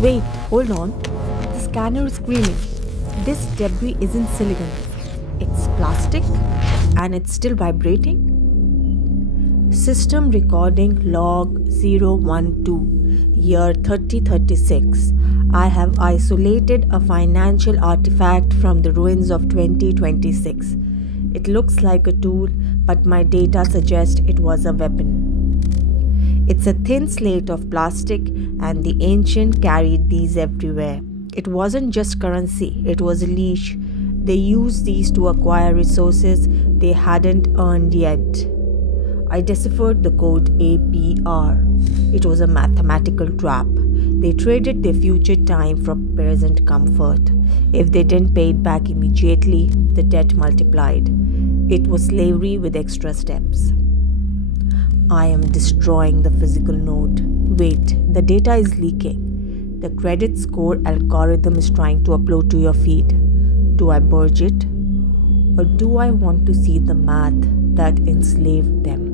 Wait, hold on. The scanner is screaming. This debris isn't silicon. It's plastic and it's still vibrating. System recording log 012, year 3036. I have isolated a financial artifact from the ruins of 2026. It looks like a tool, but my data suggests it was a weapon. It's a thin slate of plastic, and the ancient carried these everywhere. It wasn't just currency, it was a leash. They used these to acquire resources they hadn't earned yet. I deciphered the code APR. It was a mathematical trap. They traded their future time for present comfort. If they didn't pay it back immediately, the debt multiplied. It was slavery with extra steps. I am destroying the physical node. Wait, the data is leaking. The credit score algorithm is trying to upload to your feed. Do I purge it? Or do I want to see the math that enslaved them?